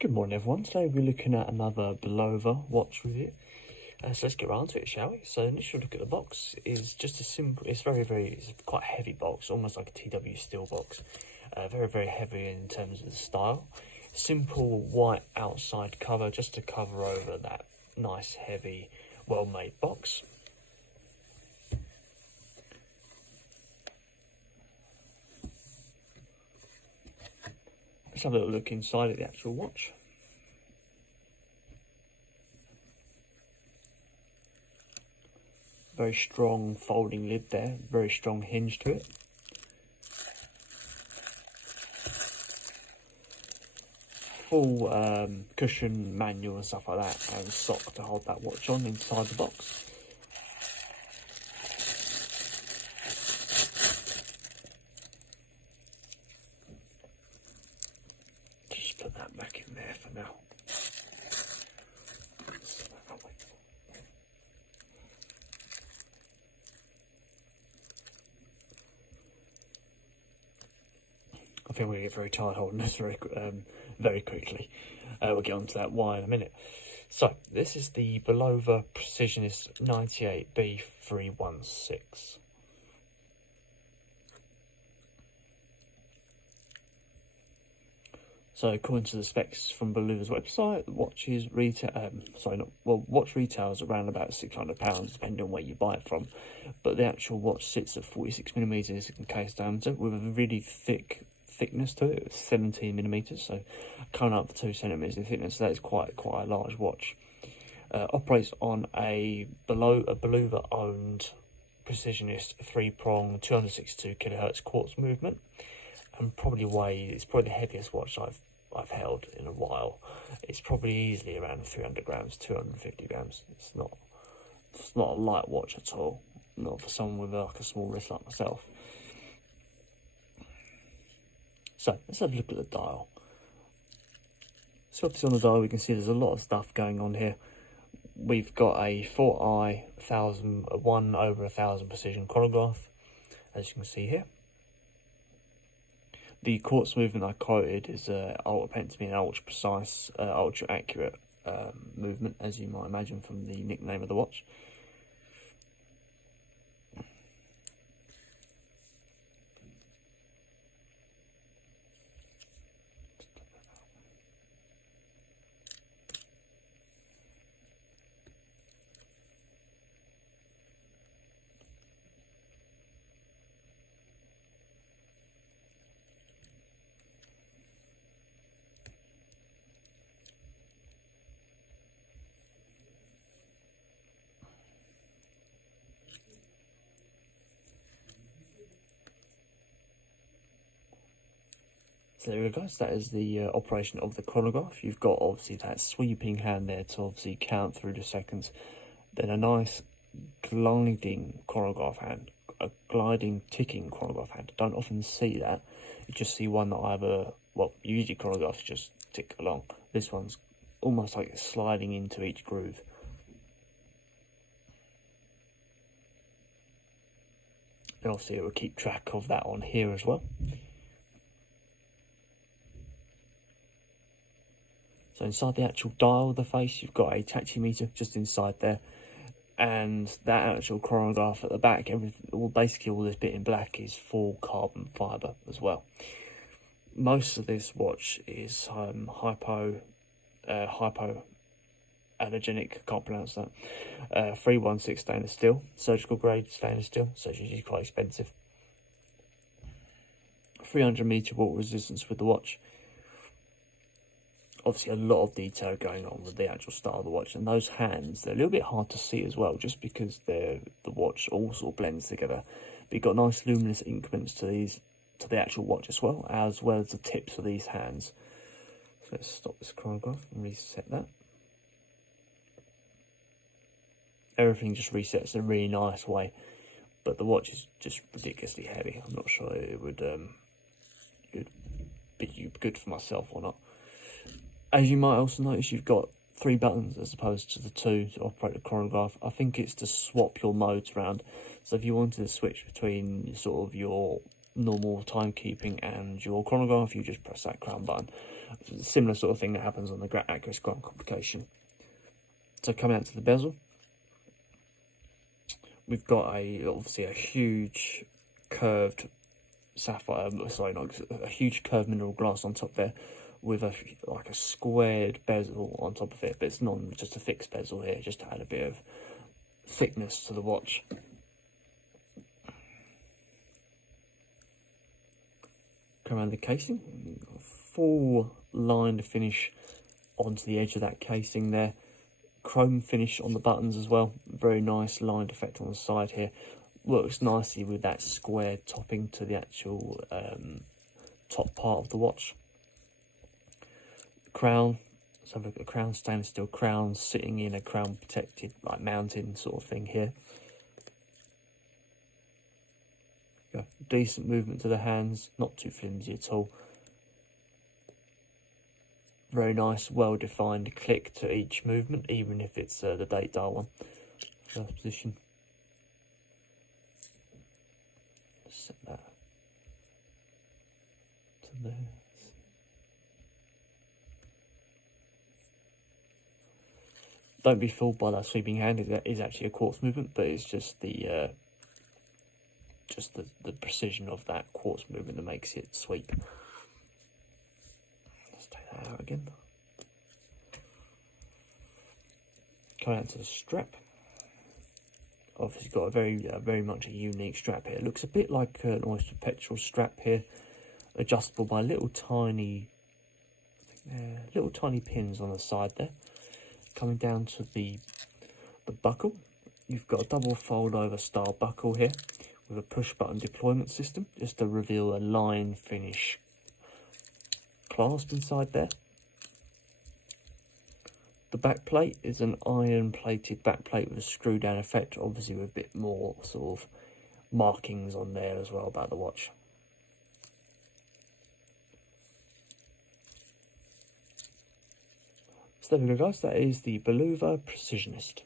Good morning everyone, today we're looking at another Bulova watch review. So let's get around to it, shall we? So initial look at the box is just a simple, it's quite a heavy box, almost like a TW steel box. Very heavy in terms of the style. Simple white outside cover just to cover over that nice heavy, well-made box. Let's have a little look inside at the actual watch. Very strong folding lid there, very strong hinge to it. Full cushion manual and stuff like that, and sock to hold that watch on inside the box. Just put that back in there for now. I think we're going to get very tired holding this very quickly. We'll get onto that why in a minute. So, this is the Bulova Precisionist 98B316. So, according to the specs from Bulova's website, the watch is watch retails around about £600, depending on where you buy it from. But the actual watch sits at 46mm in case diameter with a really thickness to it. It's 17mm, so coming up to 2 centimeters in thickness. So that is quite a large watch. Operates on a Bulova owned Precisionist 3-prong 262 kHz quartz movement, and it's probably the heaviest watch I've held in a while. It's probably easily around 300 grams, 250 grams. It's not a light watch at all. Not for someone with like a small wrist like myself. So let's have a look at the dial. So obviously on the dial we can see there's a lot of stuff going on here. We've got a 4i 1/1000 precision chronograph, as you can see here. The quartz movement I quoted is meant to be an ultra precise, ultra accurate movement, as you might imagine from the nickname of the watch. So there we go, so that is the operation of the chronograph. You've got obviously that sweeping hand there to obviously count through the seconds. Then a nice gliding chronograph hand, a gliding ticking chronograph hand. I don't often see that. You just see one that usually chronographs just tick along. This one's almost like it's sliding into each groove. And obviously it will keep track of that on here as well. So inside the actual dial of the face, you've got a tachymeter just inside there, and that actual chronograph at the back, basically all this bit in black is full carbon fibre as well. Most of this watch is hypoallergenic, can't pronounce that, 316 stainless steel, surgical grade stainless steel, so it's usually quite expensive. 300 metre water resistance with the watch. Obviously a lot of detail going on with the actual style of the watch, and those hands, they're a little bit hard to see as well, just because the watch all sort of blends together. But you've got nice luminous increments to the actual watch as well as the tips of these hands. So let's stop this chronograph and reset that. Everything just resets in a really nice way, but the watch is just ridiculously heavy. I'm not sure it would be good for myself or not. As you might also notice, you've got 3 buttons as opposed to the 2 to operate the chronograph. I think it's to swap your modes around. So if you wanted to switch between sort of your normal timekeeping and your chronograph, you just press that crown button. Similar sort of thing that happens on the Accurist Grand Complication. So coming out to the bezel, we've got obviously a huge curved sapphire, a huge curved mineral glass on top there, with like a squared bezel on top of it, but it's not just a fixed bezel here, just to add a bit of thickness to the watch. Come around the casing, full lined finish onto the edge of that casing there. Chrome finish on the buttons as well. Very nice lined effect on the side here. Works nicely with that square topping to the actual top part of the watch. Crown, so we've got a crown, stainless steel crown sitting in a crown protected, like mountain sort of thing here. Go. Decent movement to the hands, not too flimsy at all. Very nice, well-defined click to each movement, even if it's the date dial one. First position. Set that to there. Don't be fooled by that sweeping hand. It is actually a quartz movement, but it's just the precision of that quartz movement that makes it sweep. Let's take that out again. Coming out to the strap. Obviously got a very much a unique strap here. It looks a bit like an Oyster Petrol strap here, adjustable by little tiny pins on the side there. Coming down to the buckle, you've got a double fold over style buckle here with a push button deployment system, just to reveal a line finish clasp inside there. The back plate is an iron plated back plate with a screw down effect, obviously with a bit more sort of markings on there as well about the watch. So there we go guys, that is the Bulova Precisionist.